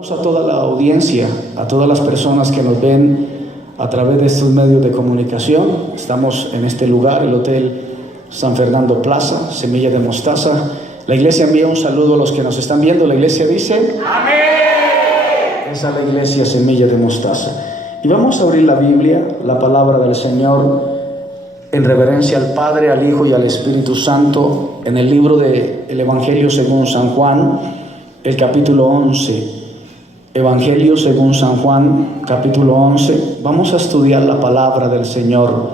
A toda la audiencia, a todas las personas que nos ven a través de estos medios de comunicación. Estamos en este lugar, el Hotel San Fernando Plaza, Semilla de Mostaza. La iglesia envía un saludo a los que nos están viendo. La iglesia dice: ¡amén! Esa es la iglesia Semilla de Mostaza. Y vamos a abrir la Biblia, la palabra del Señor, en reverencia al Padre, al Hijo y al Espíritu Santo, en el libro del Evangelio según San Juan, el capítulo 11. Evangelio según San Juan, capítulo 11. Vamos a estudiar la palabra del Señor.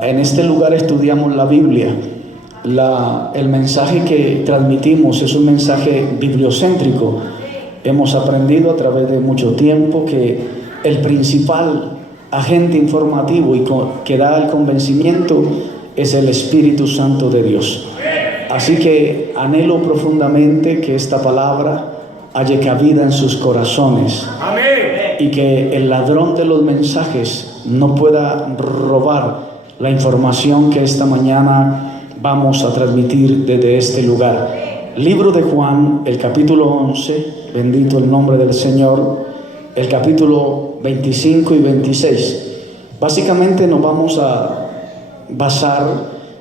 En este lugar estudiamos la Biblia. El mensaje que transmitimos es un mensaje bibliocéntrico. Hemos aprendido a través de mucho tiempo que el principal agente informativo y que da el convencimiento es el Espíritu Santo de Dios. Así que anhelo profundamente que esta palabra halle cabida en sus corazones. Amén. Y que el ladrón de los mensajes no pueda robar la información que esta mañana vamos a transmitir desde este lugar. Libro de Juan, el capítulo 11, bendito el nombre del Señor, el capítulo 25 y 26. Básicamente nos vamos a basar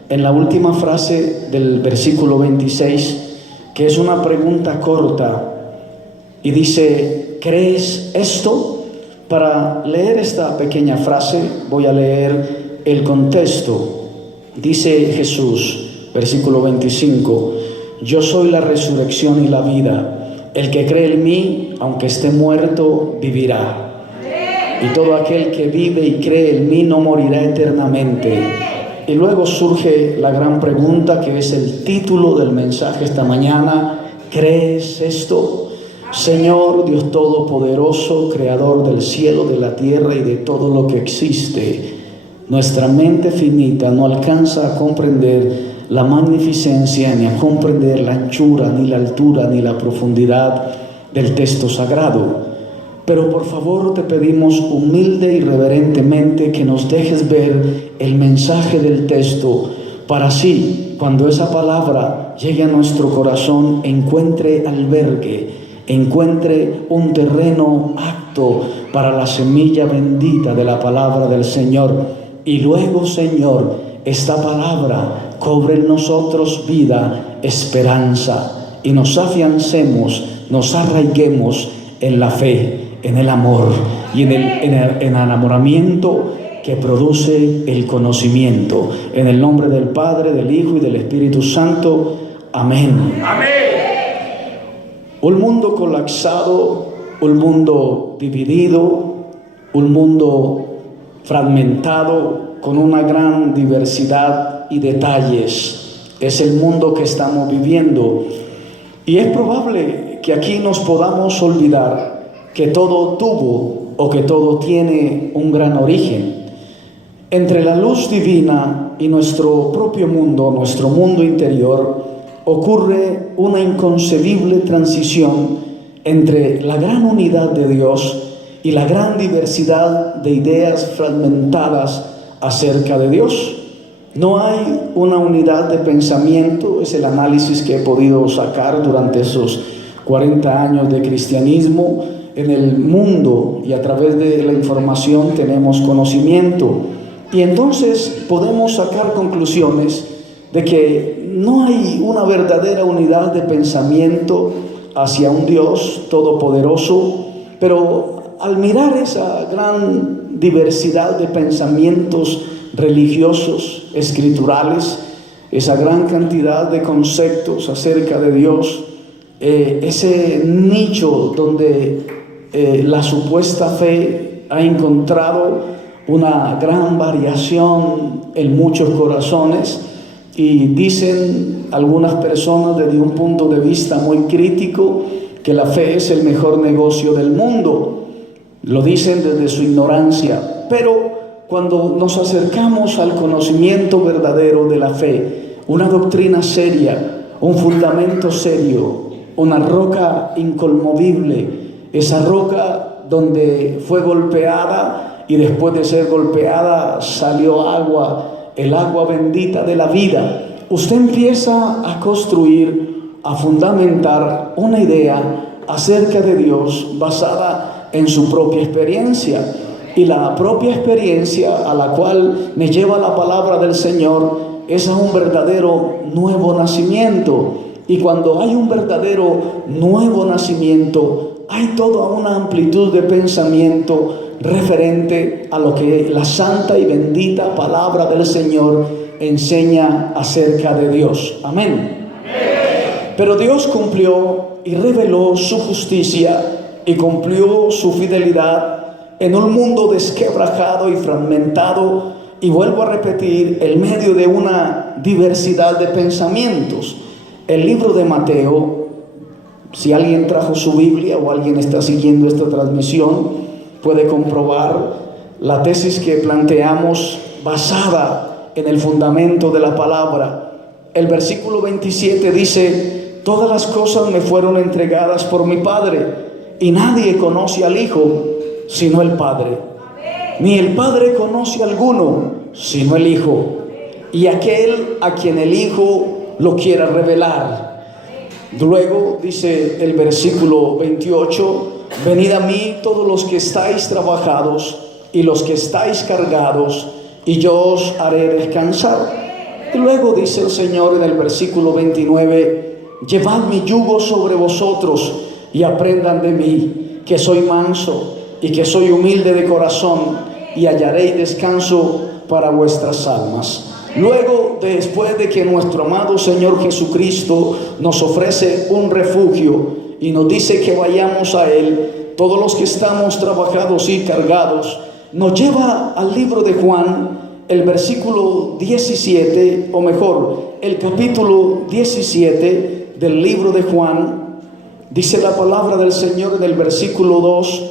en la última frase del versículo 26, que es una pregunta corta. Y dice: ¿crees esto? Para leer esta pequeña frase voy a leer el contexto. Dice Jesús, versículo 25: yo soy la resurrección y la vida. El que cree en mí, aunque esté muerto, vivirá. Y todo aquel que vive y cree en mí no morirá eternamente. Y luego surge la gran pregunta, que es el título del mensaje esta mañana: ¿crees esto? Señor Dios Todopoderoso, Creador del cielo, de la tierra y de todo lo que existe, nuestra mente finita no alcanza a comprender la magnificencia, ni a comprender la anchura, ni la altura, ni la profundidad del texto sagrado. Pero por favor te pedimos humilde y reverentemente que nos dejes ver el mensaje del texto, para así, cuando esa palabra llegue a nuestro corazón, encuentre albergue, encuentre un terreno apto para la semilla bendita de la palabra del Señor. Y luego, Señor, esta palabra cobre en nosotros vida, esperanza, y nos afiancemos, nos arraiguemos en la fe, en el amor y en el enamoramiento que produce el conocimiento. En el nombre del Padre, del Hijo y del Espíritu Santo. Amén. Amén. Un mundo colapsado, un mundo dividido, un mundo fragmentado con una gran diversidad y detalles. Es el mundo que estamos viviendo. Y es probable que aquí nos podamos olvidar que todo tuvo o que todo tiene un gran origen. Entre la luz divina y nuestro propio mundo, nuestro mundo interior, ocurre una inconcebible transición entre la gran unidad de Dios y la gran diversidad de ideas fragmentadas acerca de Dios. No hay una unidad de pensamiento, es el análisis que he podido sacar durante esos 40 años de cristianismo. En el mundo y a través de la información tenemos conocimiento, y entonces podemos sacar conclusiones de que no hay una verdadera unidad de pensamiento hacia un Dios todopoderoso. Pero al mirar esa gran diversidad de pensamientos religiosos, escriturales, esa gran cantidad de conceptos acerca de Dios, ese nicho donde la supuesta fe ha encontrado una gran variación en muchos corazones. Y dicen algunas personas desde un punto de vista muy crítico que la fe es el mejor negocio del mundo. Lo dicen desde su ignorancia. Pero cuando nos acercamos al conocimiento verdadero de la fe, una doctrina seria, un fundamento serio, una roca inconmovible, esa roca donde fue golpeada y después de ser golpeada salió agua, el agua bendita de la vida, usted empieza a construir, a fundamentar una idea acerca de Dios basada en su propia experiencia. Y la propia experiencia a la cual me lleva la palabra del Señor es a un verdadero nuevo nacimiento. Y cuando hay un verdadero nuevo nacimiento, hay toda una amplitud de pensamiento referente a lo que la santa y bendita palabra del Señor enseña acerca de Dios. Amén. Pero Dios cumplió y reveló su justicia y cumplió su fidelidad en un mundo desquebrajado y fragmentado, y vuelvo a repetir, en medio de una diversidad de pensamientos. El libro de Mateo, si alguien trajo su Biblia o alguien está siguiendo esta transmisión, puede comprobar la tesis que planteamos basada en el fundamento de la palabra. El versículo 27 dice: todas las cosas me fueron entregadas por mi Padre, y nadie conoce al Hijo sino el Padre, ni el Padre conoce a alguno sino el Hijo, y aquel a quien el Hijo lo quiera revelar. Luego dice el versículo 28: venid a mí todos los que estáis trabajados y los que estáis cargados, y yo os haré descansar. Y luego dice el Señor en el versículo 29: llevad mi yugo sobre vosotros y aprendan de mí, que soy manso y que soy humilde de corazón, y hallaréis descanso para vuestras almas. Luego, después de que nuestro amado Señor Jesucristo nos ofrece un refugio y nos dice que vayamos a Él, todos los que estamos trabajados y cargados, nos lleva al libro de Juan, el versículo 17, o mejor, el capítulo 17 del libro de Juan. Dice la palabra del Señor en el versículo 2: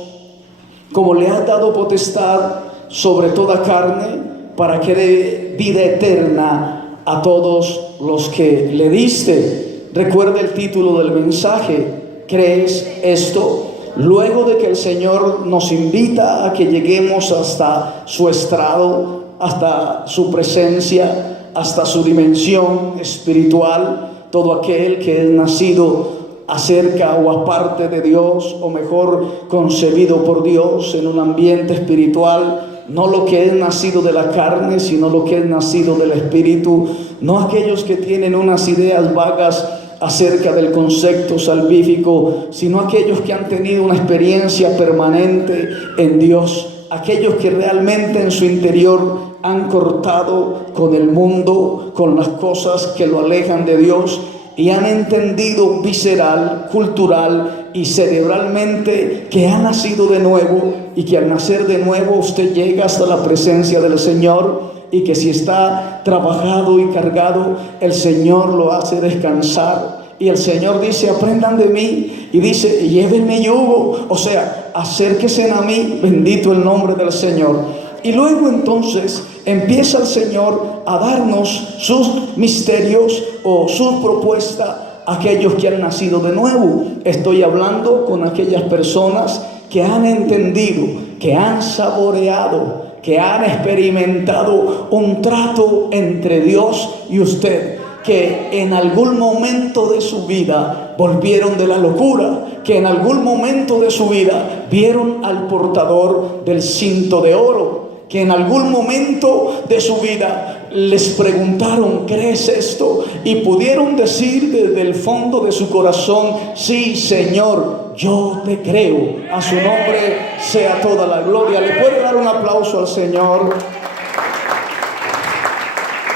como le has dado potestad sobre toda carne, para que dé vida eterna a todos los que le diste. Recuerda el título del mensaje: ¿crees esto? Luego de que el Señor nos invita a que lleguemos hasta su estrado, hasta su presencia, hasta su dimensión espiritual, todo aquel que es nacido acerca o aparte de Dios, o mejor, concebido por Dios en un ambiente espiritual, no lo que es nacido de la carne, sino lo que es nacido del Espíritu, no aquellos que tienen unas ideas vagas acerca del concepto salvífico, sino aquellos que han tenido una experiencia permanente en Dios, aquellos que realmente en su interior han cortado con el mundo, con las cosas que lo alejan de Dios, y han entendido visceral, cultural y cerebralmente que ha nacido de nuevo, y que al nacer de nuevo usted llega hasta la presencia del Señor, y que si está trabajado y cargado, el Señor lo hace descansar. Y el Señor dice: aprendan de mí, y dice: lleven mi yugo, o sea, acérquense a mí, bendito el nombre del Señor. Y luego entonces empieza el Señor a darnos sus misterios o su propuesta a aquellos que han nacido de nuevo. Estoy hablando con aquellas personas que han entendido, que han saboreado, que han experimentado un trato entre Dios y usted, que en algún momento de su vida volvieron de la locura, que en algún momento de su vida vieron al portador del cinto de oro, que en algún momento de su vida les preguntaron: ¿crees esto? Y pudieron decir desde el fondo de su corazón: sí, Señor, yo te creo. A su nombre sea toda la gloria. ¿Le puede dar un aplauso al Señor?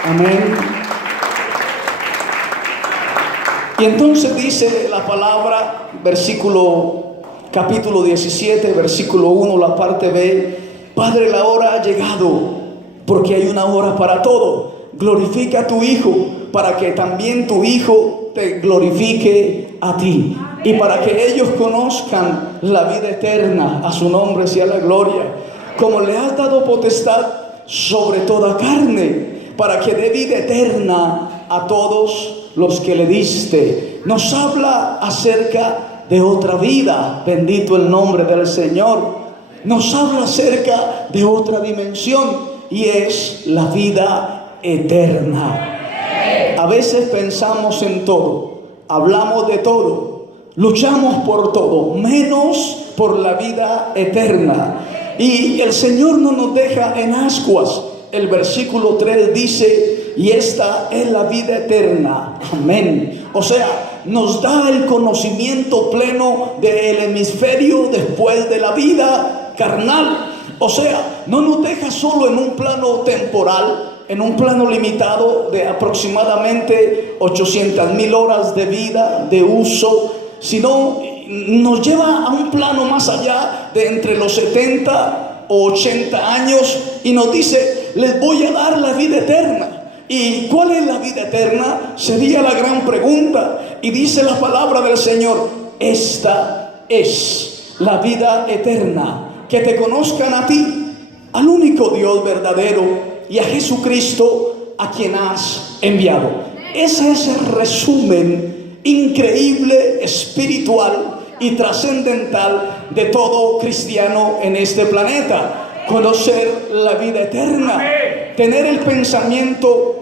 Amén. Y entonces dice la palabra, capítulo 17, versículo 1, la parte B: Padre, la hora ha llegado, porque hay una hora para todo. Glorifica a tu Hijo, para que también tu Hijo te glorifique a ti, y para que ellos conozcan la vida eterna. A su nombre sea la gloria. Como le has dado potestad sobre toda carne, para que dé vida eterna a todos los que le diste. Nos habla acerca de otra vida, bendito el nombre del Señor. Nos habla acerca de otra dimensión, y es la vida eterna. A veces pensamos en todo, hablamos de todo, luchamos por todo, menos por la vida eterna. Y el Señor no nos deja en ascuas. El versículo 3 dice: y esta es la vida eterna. Amén. O sea, nos da el conocimiento pleno del hemisferio después de la vida carnal. O sea, no nos deja solo en un plano temporal, en un plano limitado de aproximadamente 800,000 horas de vida, de uso, sino nos lleva a un plano más allá de entre los 70 o 80 años y nos dice: les voy a dar la vida eterna. ¿Y cuál es la vida eterna? Sería la gran pregunta. Y dice la palabra del Señor: esta es la vida eterna, que te conozcan a ti, al único Dios verdadero, y a Jesucristo, a quien has enviado. Ese es el resumen increíble, espiritual y trascendental de todo cristiano en este planeta. Conocer la vida eterna, tener el pensamiento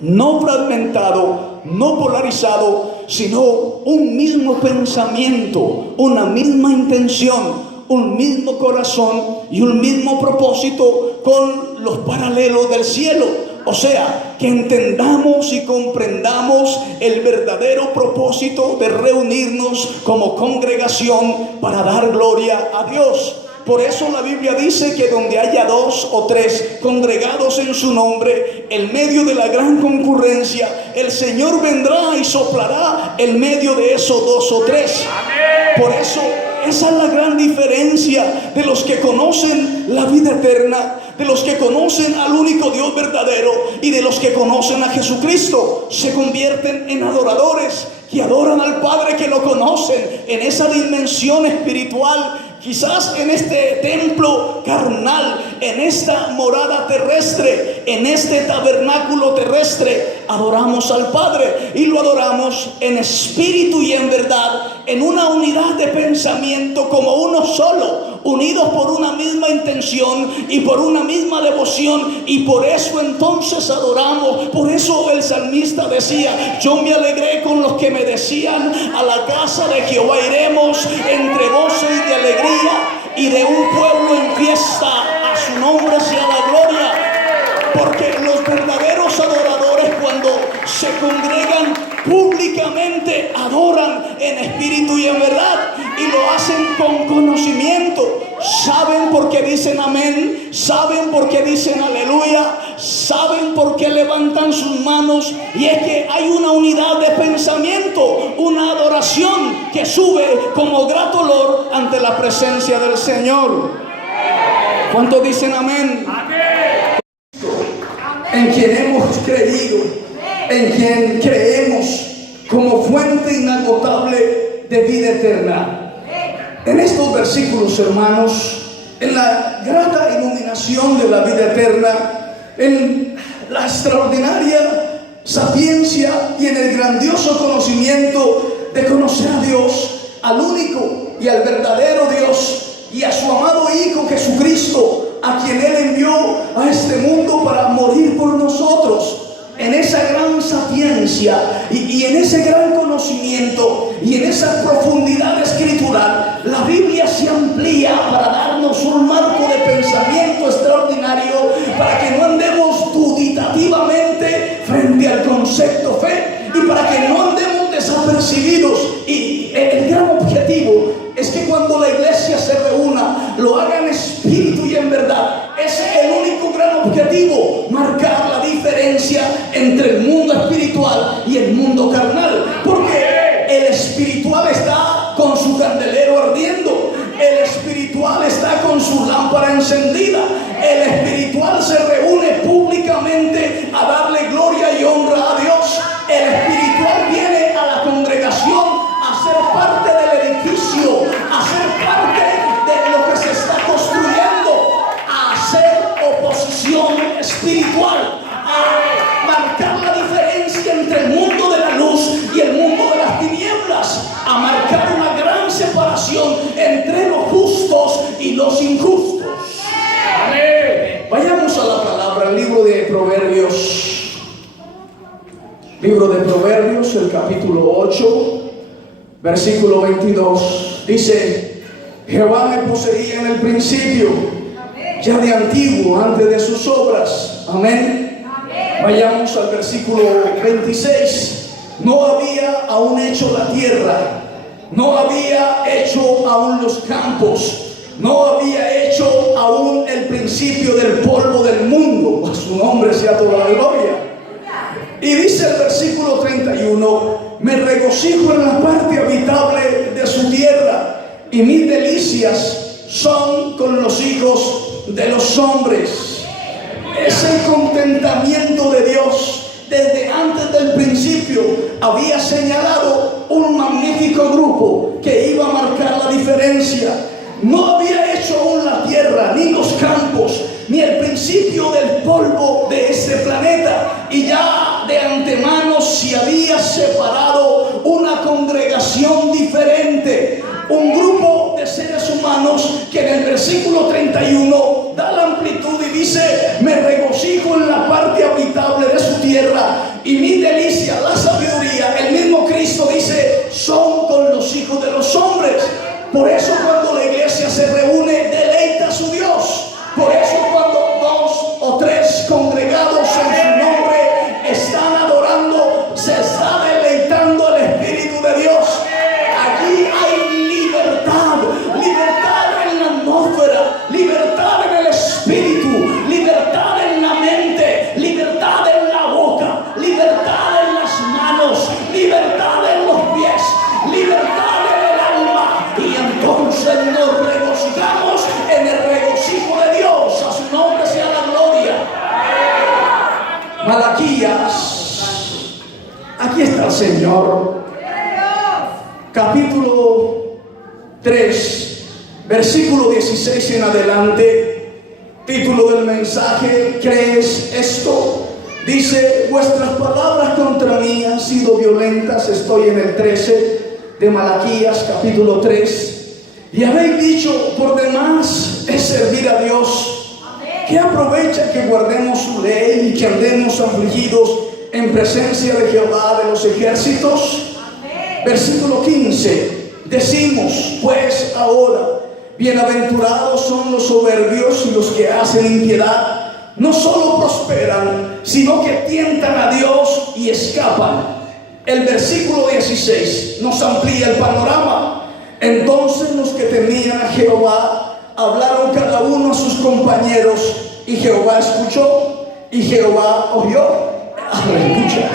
no fragmentado, no polarizado, sino un mismo pensamiento, una misma intención, un mismo corazón y un mismo propósito con los paralelos del cielo. O sea, que entendamos y comprendamos el verdadero propósito de reunirnos como congregación para dar gloria a Dios. Por eso la Biblia dice que donde haya 2 o 3 congregados en su nombre, en medio de la gran concurrencia, el Señor vendrá y soplará en medio de esos 2 o 3. Por eso esa es la gran diferencia de los que conocen la vida eterna, de los que conocen al único Dios verdadero y de los que conocen a Jesucristo. Se convierten en adoradores que adoran al Padre, que lo conocen en esa dimensión espiritual. Quizás en este templo carnal, en esta morada terrestre, en este tabernáculo terrestre, adoramos al Padre y lo adoramos en espíritu y en verdad, en una unidad de pensamiento como uno solo, unidos por una misma intención y por una misma devoción, y por eso entonces adoramos. Por eso el salmista decía: yo me alegré con los que me decían, a la casa de Jehová iremos, entre voces de alegría y de un pueblo en fiesta, a su nombre sea la gloria. Porque los verdaderos adoradores, cuando se congregan públicamente, adoran en espíritu y en verdad, y lo hacen con conocimiento. Saben por qué dicen amén, saben por qué dicen aleluya, saben por qué levantan sus manos, y es que hay una unidad de pensamiento, una adoración que sube como grato olor ante la presencia del Señor. ¿Cuántos dicen amén? En quien hemos creído, en quien creemos como fuente inagotable de vida eterna. En estos versículos, hermanos, en la grata iluminación de la vida eterna, en la extraordinaria sapiencia y en el grandioso conocimiento de conocer a Dios, al único y al verdadero Dios, y a su amado Hijo Jesucristo, a quien Él envió a este mundo para morir por nosotros. En esa gran sapiencia y en ese gran conocimiento y en esa profundidad escritural, la Biblia se amplía para darnos un marco de pensamiento extraordinario, para que no andemos dubitativamente frente al concepto fe, y para que no andemos desapercibidos. Y el gran objetivo es que cuando la iglesia se reúna, lo haga en espíritu y en verdad. Ese es el único gran objetivo: marcar la diferencia entre el mundo espiritual y el mundo carnal. Porque el espiritual está con su candelero ardiendo, el espiritual está con su lámpara encendida, el espiritual se reúne públicamente a darle gloria y honra a Dios. El espiritual viene a la congregación a ser parte del edificio, a ser parte de lo que se está construyendo, a hacer oposición espiritual, a marcar la diferencia entre el mundo de la luz y el mundo de las tinieblas, a marcar una gran separación entre los justos y los injustos. Amén. Vayamos a la palabra, el libro de Proverbios. Libro de Proverbios, el capítulo 8, versículo 22. Dice: Jehová me poseía en el principio, ya de antiguo, antes de sus obras. Amén. Vayamos al versículo 26. No había aún hecho la tierra, no había hecho aún los campos, no había hecho aún el principio del polvo del mundo. A su nombre sea toda la gloria. Y dice el versículo 31: me regocijo en la parte habitable de su tierra, y mis delicias son con los hijos de los hombres. Es el contentamiento de Dios. Desde antes del principio había señalado un magnífico grupo que iba a marcar la diferencia. No había hecho aún la tierra, ni los campos, ni el principio del polvo de este planeta, y ya de antemano se había separado una congregación diferente, un grupo de seres humanos que en el versículo 31 da la amplitud y dice: me regocijo en la parte habitable de su tierra, y mi delicia, la sabiduría. El mismo Cristo dice: son con los hijos de los hombres. Por eso cuando la iglesia se reúne, deleita a su Dios. Por eso cuando 2 o 3 congregados en su nombre están adorando, se está deleitando el Espíritu de Dios. Aquí hay libertad, libertad en la atmósfera, libertad en el espíritu, libertad en la mente, libertad en la boca, libertad en las manos, libertad en los pies, libertad en el alma. Y entonces nos regocijamos en el regocijo de Dios. A su nombre sea la gloria. Malaquías, aquí está el Señor. Capítulo 3, versículo 16 en adelante. Título del mensaje: ¿crees esto? Dice: vuestras palabras contra mí han sido violentas. Estoy en el 13 de Malaquías, capítulo 3. Y habéis dicho: por demás es servir a Dios. ¿Qué aprovecha que guardemos su ley y que andemos afligidos en presencia de Jehová de los ejércitos? Versículo 15. Decimos pues ahora: bienaventurados son los soberbios y los que hacen impiedad. No solo prosperan, sino que tientan a Dios y escapan. El versículo 16 nos amplía el panorama. Entonces los que temían a Jehová hablaron cada uno a sus compañeros, y Jehová escuchó y Jehová oyó. Aleluya.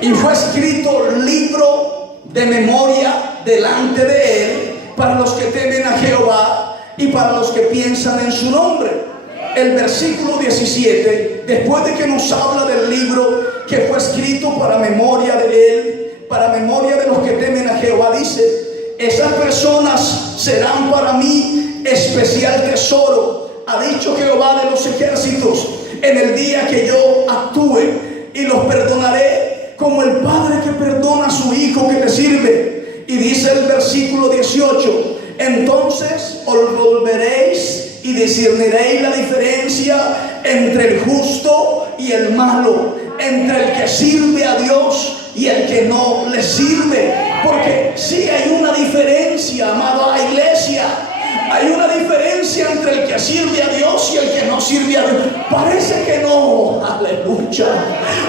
Y fue escrito libro de memoria delante de él para los que temen a Jehová y para los que piensan en su nombre. El versículo 17, después de que nos habla del libro que fue escrito para memoria de él, para memoria de los que temen a Jehová, dice: esas personas serán para mí especial tesoro, ha dicho Jehová de los ejércitos, en el día que yo actúe, y los perdonaré como el padre que perdona a su hijo que le sirve. Y dice el versículo 18: entonces os volveréis y discerniréis la diferencia entre el justo y el malo, entre el que sirve a Dios y el que no le sirve. Porque sí hay una diferencia, amada iglesia. Hay una diferencia entre el que sirve a Dios y el que no sirve a Dios. Parece que no, aleluya.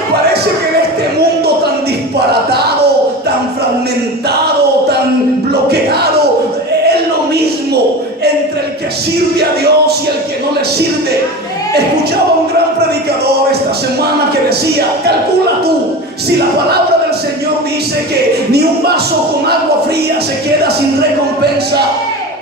Parece que en este mundo tan disparatado, tan fragmentado, tan bloqueado, es lo mismo entre el que sirve a Dios y el que no le sirve. Escuchaba un gran predicador esta semana que decía: calcula tú, si la palabra del Señor dice que ni un vaso con agua fría se queda sin recompensa,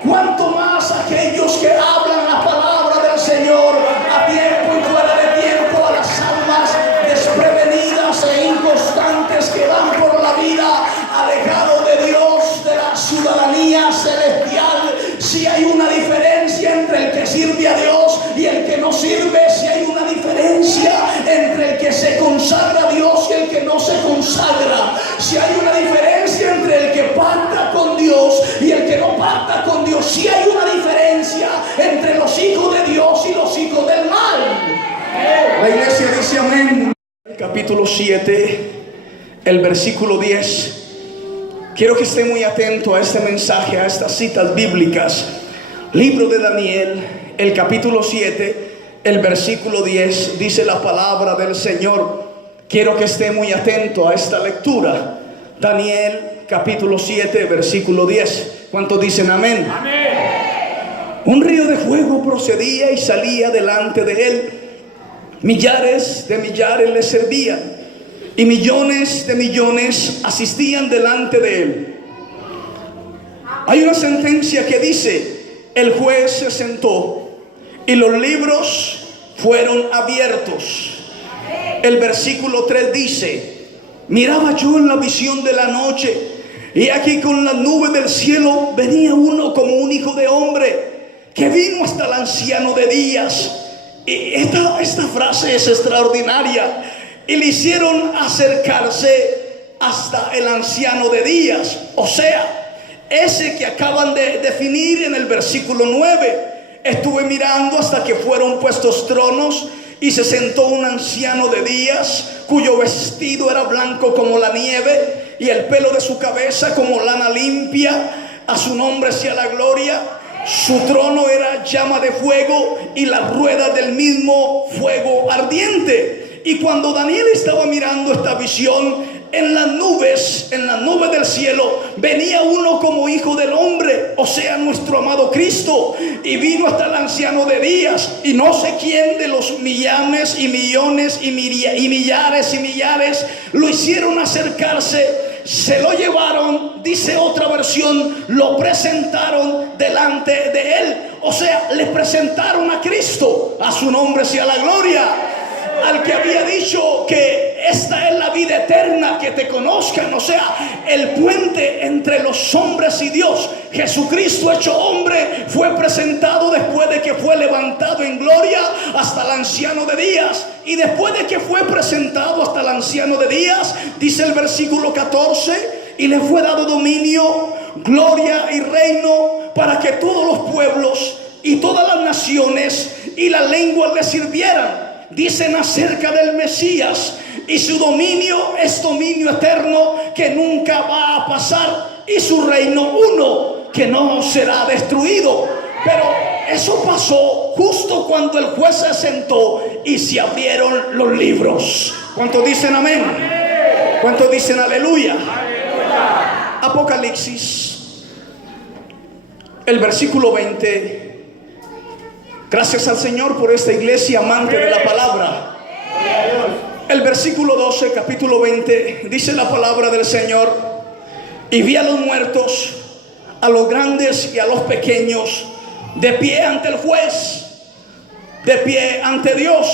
¿cuánto más aquellos que hablan la palabra del Señor a tiempo y fuera de tiempo, a las almas desprevenidas e inconstantes que van por la vida alejados de Dios, de la ciudadanía celestial? Si hay una diferencia entre el que sirve a Dios y el que no sirve, si hay una diferencia entre el que se consagra a Dios y el que no se consagra, si hay una diferencia entre el que pacta con Dios y el que no pacta con Dios, si hay una diferencia entre los hijos de Dios y los hijos del mal. La iglesia dice amén. Capítulo 7, el versículo 10. Quiero que esté muy atento a este mensaje, a estas citas bíblicas. Libro de Daniel, el capítulo 7, el versículo 10, dice la palabra del Señor. Quiero que esté muy atento a esta lectura. Daniel, capítulo 7, versículo 10. ¿Cuántos dicen amén? Amén. Un río de fuego procedía y salía delante de él. Millares de millares le servían, y millones de millones asistían delante de él. Hay una sentencia que dice: el juez se sentó y los libros fueron abiertos. El versículo 3 dice: miraba yo en la visión de la noche, y aquí con las nubes del cielo venía uno como un hijo de hombre, que vino hasta el anciano de días. Y esta frase es extraordinaria. Y le hicieron acercarse hasta el anciano de días, o sea, ese que acaban de definir en el versículo 9. Estuve mirando hasta que fueron puestos tronos, y se sentó un anciano de días, cuyo vestido era blanco como la nieve, y el pelo de su cabeza como lana limpia. A su nombre sea la gloria. Su trono era llama de fuego, y las ruedas del mismo fuego ardiente. Y cuando Daniel estaba mirando esta visión, en las nubes del cielo, venía uno como hijo del hombre, o sea, nuestro amado Cristo, y vino hasta el anciano de días. Y no sé quién de los millones y millones y millares y millares lo hicieron acercarse. Se lo llevaron, dice otra versión, lo presentaron delante de él. O sea, le presentaron a Cristo. A su nombre sea la gloria. Al que había dicho que esta es la vida eterna, que te conozcan, o sea, el puente entre los hombres y Dios. Jesucristo hecho hombre fue presentado después de que fue levantado en gloria hasta el anciano de días. Y después de que fue presentado hasta el anciano de días, dice el versículo 14, y le fue dado dominio, gloria y reino, para que todos los pueblos y todas las naciones y las lenguas le sirvieran. Dicen acerca del Mesías: y su dominio es dominio eterno, que nunca va a pasar, y su reino uno, que no será destruido. Pero eso pasó justo cuando el juez se sentó y se abrieron los libros. ¿Cuántos dicen amén? ¿Cuántos dicen aleluya? Apocalipsis, el versículo 20. Gracias al Señor por esta iglesia amante de la palabra. El versículo 12, capítulo 20, dice la palabra del Señor: y vi a los muertos, a los grandes y a los pequeños, de pie ante el juez, de pie ante Dios.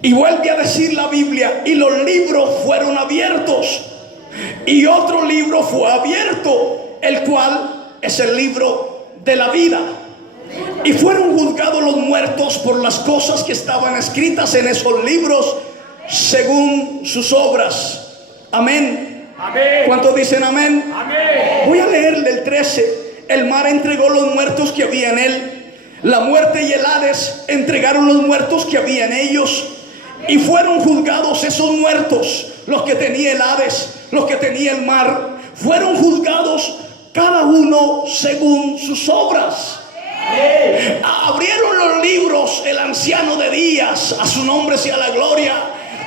Y vuelve a decir la Biblia: y los libros fueron abiertos, y otro libro fue abierto, el cual es el libro de la vida. Y fueron juzgados los muertos por las cosas que estaban escritas en esos libros, según sus obras. Amén. Amén. ¿Cuántos dicen amén? Amén. Voy a leer del 13. El mar entregó los muertos que había en él. La muerte y el Hades entregaron los muertos que había en ellos. Y fueron juzgados esos muertos, los que tenía el Hades, los que tenía el mar. Fueron juzgados cada uno según sus obras. Abrieron los libros el anciano de días, a su nombre sea la gloria.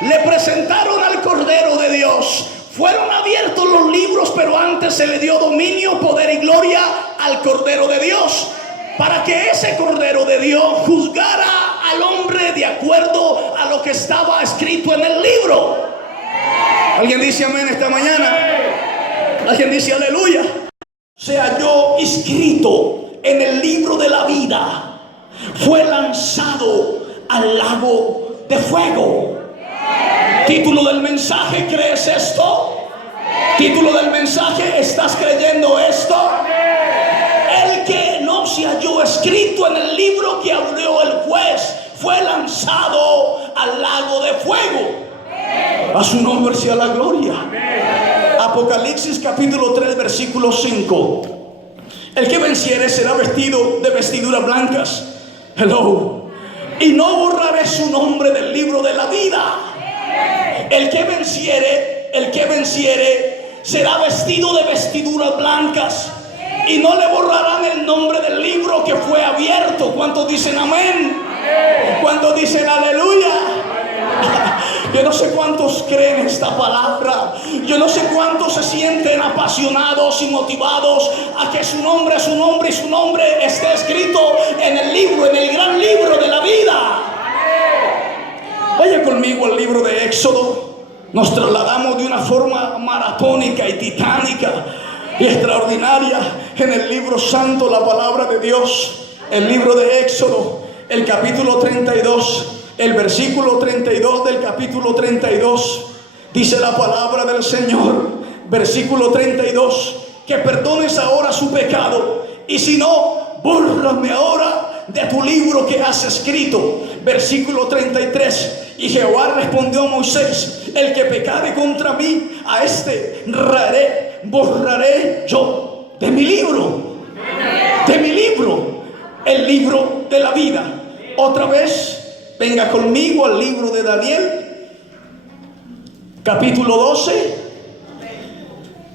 Le presentaron al Cordero de Dios. Fueron abiertos los libros, pero antes se le dio dominio, poder y gloria al Cordero de Dios, para que ese Cordero de Dios juzgara al hombre de acuerdo a lo que estaba escrito en el libro. ¿Alguien dice amén esta mañana? ¿Alguien dice aleluya? Se halló inscrito en el libro de la vida, fue lanzado al lago de fuego. Título del mensaje: ¿crees esto? Título del mensaje: ¿estás creyendo esto? El que no se halló escrito en el libro que abrió el juez fue lanzado al lago de fuego. A su nombre sea la gloria. Apocalipsis capítulo 3 versículo 5. El que venciere será vestido de vestiduras blancas. Hello. Y no borraré su nombre del libro de la vida. El que venciere será vestido de vestiduras blancas y no le borrarán el nombre del libro que fue abierto. ¿Cuántos dicen amén? ¿Cuántos dicen aleluya? Yo no sé cuántos creen esta palabra. Yo no sé cuántos se sienten apasionados y motivados a que su nombre y su nombre esté escrito en el libro, en el gran libro de la vida. Vaya conmigo al libro de Éxodo. Nos trasladamos de una forma maratónica y titánica y extraordinaria en el libro santo, la palabra de Dios. El libro de Éxodo, el capítulo 32, el versículo 32 del capítulo 32. Dice la palabra del Señor, versículo 32, que perdones ahora su pecado, y si no, bórrame ahora de tu libro que has escrito. Versículo 33. Y Jehová respondió a Moisés: el que pecare contra mí, a este borraré yo de mi libro. De mi libro, el libro de la vida. Otra vez, venga conmigo al libro de Daniel, capítulo 12,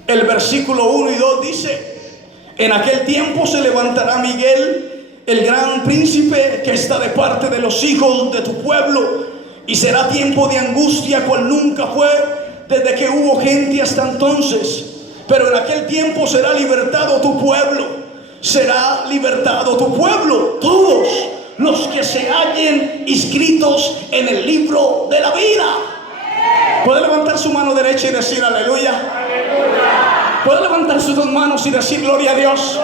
el versículo 1 y 2 dice: en aquel tiempo se levantará Miguel, el gran príncipe que está de parte de los hijos de tu pueblo, y será tiempo de angustia cual nunca fue desde que hubo gente hasta entonces. Pero en aquel tiempo será libertado tu pueblo, será libertado tu pueblo, todos los que se hallen inscritos en el libro de la vida. ¿Puede levantar su mano derecha y decir aleluya? ¿Puede levantar sus dos manos y decir gloria a Dios?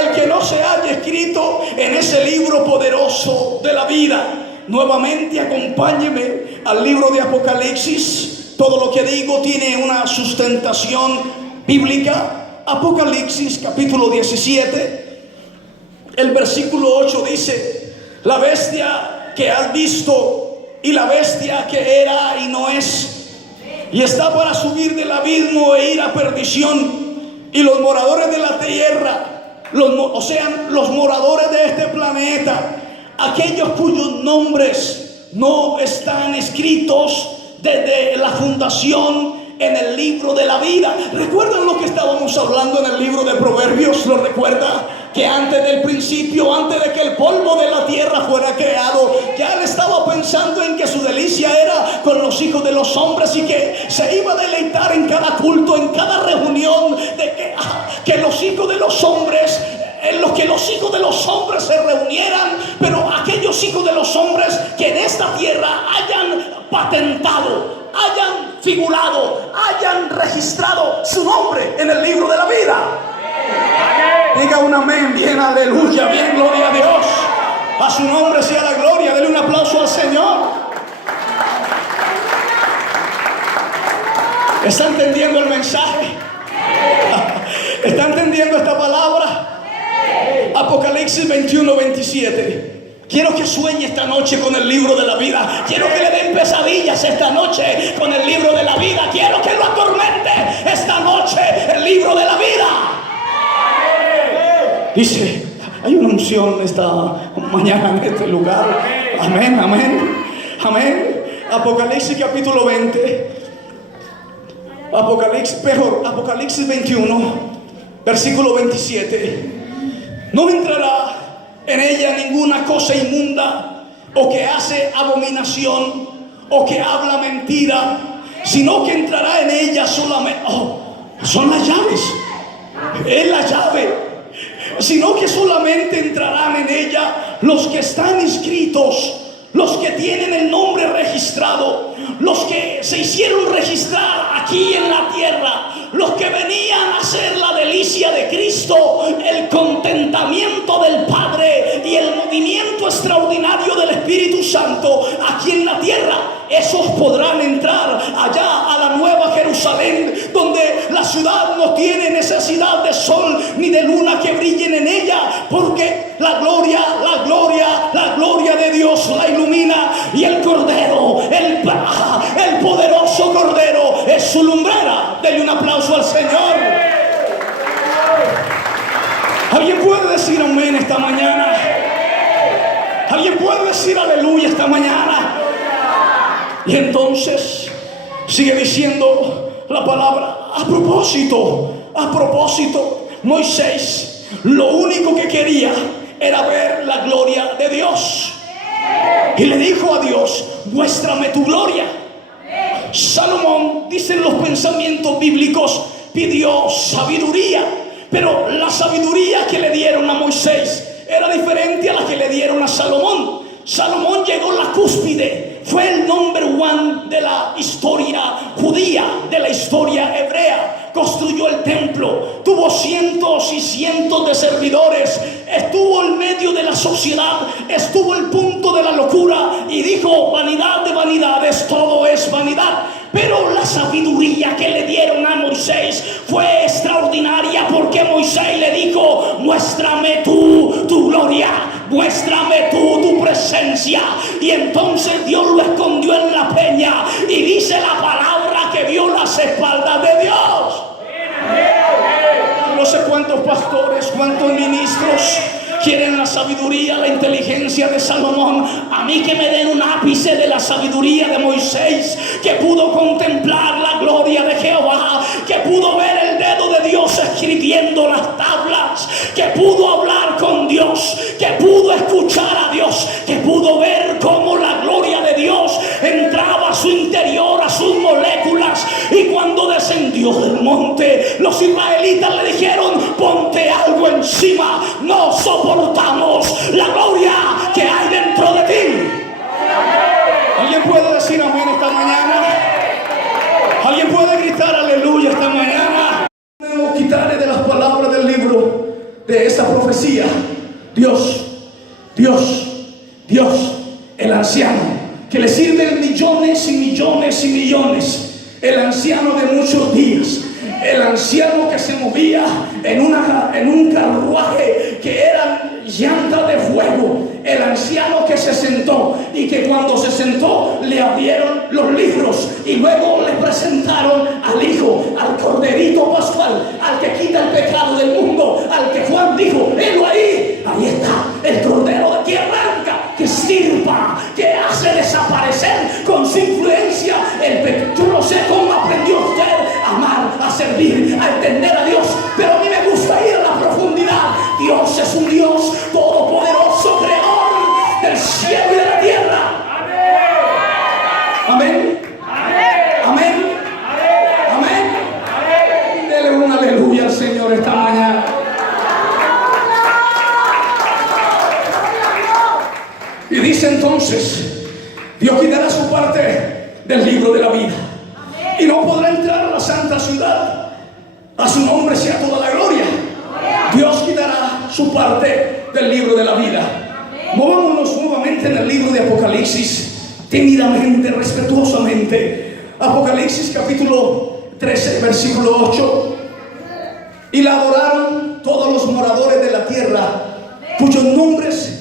El que no se haya escrito en ese libro poderoso de la vida. Nuevamente acompáñeme al libro de Apocalipsis. Todo lo que digo tiene una sustentación bíblica. Apocalipsis capítulo 17, el versículo 8 dice: la bestia que has visto y la bestia que era y no es, y está para subir del abismo e ir a perdición, y los moradores de la tierra, los moradores de este planeta, aquellos cuyos nombres no están escritos desde la fundación en el libro de la vida. ¿Recuerdan lo que estábamos hablando en el libro de Proverbios? ¿Lo recuerda? Que antes del principio, antes de que el polvo de la tierra fuera creado, ya él estaba pensando en que su delicia era con los hijos de los hombres, y que se iba a deleitar en cada culto, en cada reunión, de que los hijos de los hombres, en los que los hijos de los hombres se reunieran, pero aquellos hijos de los hombres que en esta tierra hayan patentado, hayan figurado, hayan registrado su nombre en el libro de la vida. Diga un amén, bien, aleluya, bien, gloria a Dios. A su nombre sea la gloria. Dele un aplauso al Señor. ¿Está entendiendo el mensaje? ¿Está entendiendo esta palabra? Apocalipsis 21, 27. Quiero que sueñe esta noche con el libro de la vida. Quiero que le den pesadillas esta noche con el libro de la vida. Quiero que lo atormente esta noche el libro de la vida. Dice, hay una unción esta mañana en este lugar. Amén, amén, amén. Apocalipsis capítulo 20. Apocalipsis 21, versículo 27. No entrará en ella ninguna cosa inmunda, o que hace abominación, o que habla mentira, sino que entrará en ella solamente, son las llaves, es la llave, sino que solamente entrarán en ella los que están inscritos, los que tienen el nombre registrado, los que se hicieron registrar aquí en la tierra, los que venían a hacer la delicia de Cristo, el contentamiento del Padre y el movimiento extraordinario del Espíritu Santo aquí en la tierra. Esos podrán entrar allá a la nueva Jerusalén, donde la ciudad no tiene necesidad de sol ni de luna que brillen en ella, porque la gloria de Dios la ilumina, y el Cordero, el poderoso Cordero es su lumbrera. Denle un aplauso al Señor. ¿Alguien puede decir amén esta mañana? ¿Alguien puede decir aleluya esta mañana? Y entonces sigue diciendo la palabra. a propósito, Moisés lo único que quería era ver la gloria de Dios. Y le dijo a Dios: muéstrame tu gloria. Salomón, dicen los pensamientos bíblicos, pidió sabiduría, pero la sabiduría que le dieron a Moisés era diferente a la que le dieron a Salomón. Salomón llegó a la cúspide, fue el number one de la historia judía, de la historia hebrea. Construyó el templo, tuvo cientos y cientos de servidores, estuvo en medio de la sociedad, estuvo al punto de la locura y dijo: vanidad de vanidades, todo es vanidad. Pero la sabiduría que le dieron a Moisés fue extraordinaria, porque Moisés le dijo: muéstrame tú tu gloria, muéstrame tú tu presencia. Y entonces Dios lo escondió en la peña, y dice la palabra que vio las espaldas de Dios. No sé cuántos pastores, cuántos ministros quieren la sabiduría, la inteligencia de Salomón. A mí que me den un ápice de la sabiduría de Moisés, que pudo contemplar la gloria de Jehová, que pudo ver el dedo de Dios escribiendo las tablas, que pudo hablar con Dios, que pudo escuchar a Dios, que pudo ver cómo la gloria de Dios entraba a su interior, a sus moléculas. Y cuando descendió del monte, los israelitas le dijeron: ponte algo encima, no soportamos la gloria que hay dentro de ti. ¿Alguien puede decir amén esta mañana? ¿Alguien puede gritar aleluya esta mañana? Debo quitarle de las palabras del libro de esta profecía: Dios, el anciano, que le sirven millones y millones y millones, el anciano de muchos días, el anciano que se movía en un carruaje que era llanta de fuego, el anciano que se sentó y que cuando se sentó le abrieron los libros y luego le presentaron al Hijo, al Corderito Pascual, al que quita el pecado del mundo, al que Juan dijo: helo ahí está el Cordero que arranca, que extirpa, que hace desaparecer con su influencia el pecado. Yo no sé cómo aprendió usted a amar, a servir, a entender a Dios, pero a mí me gusta ir a la profundidad. Dios es un Dios todopoderoso, creador del cielo y de la tierra. Amén. Amén. Amén. Dele un aleluya al Señor esta mañana. Y dice entonces: Dios quitará su parte del libro de la vida y no podrá entrar a la santa ciudad. A su nombre sea toda la gloria. Dios quitará su parte del libro de la vida. Movámonos nuevamente en el libro de Apocalipsis, tímidamente, respetuosamente. Apocalipsis capítulo 13, versículo 8. Y la adoraron todos los moradores de la tierra, cuyos nombres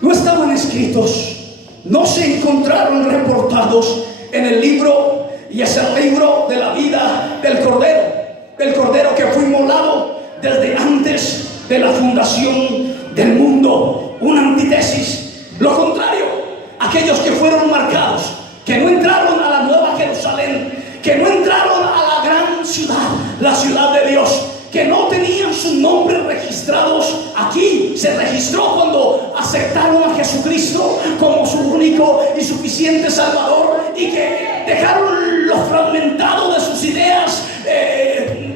no estaban escritos, no se encontraron reportados en el libro, y es el libro de la vida del Cordero que fue inmolado desde antes de la fundación del mundo. Una antítesis, lo contrario, aquellos que fueron marcados, que no entraron a la nueva Jerusalén, que no entraron a la gran ciudad, la ciudad de Dios, que no tenían sus nombres registrados aquí. Se registró cuando aceptaron a Jesucristo como su único y suficiente Salvador, y que dejaron los fragmentados de sus ideas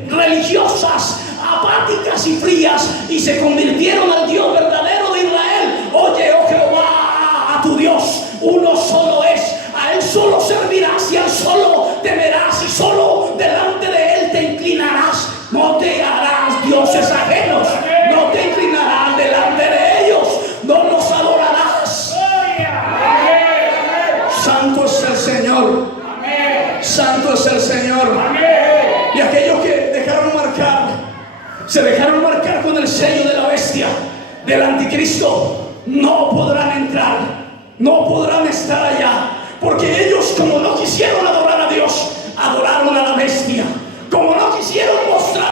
religiosas, apáticas y frías, y se convirtieron al Dios verdadero de Israel. Oye, oh Jehová, a tu Dios uno solo es, a Él solo servirás y a Él solo temerás, y solo delante de Él te inclinarás. No te harás dioses ajenos, no te inclinarás delante de ellos, no los adorarás. Santo es el Señor, santo es el Señor. Y aquellos que se dejaron marcar con el sello de la bestia, del anticristo, no podrán entrar, no podrán estar allá, porque ellos, como no quisieron adorar a Dios, adoraron a la bestia.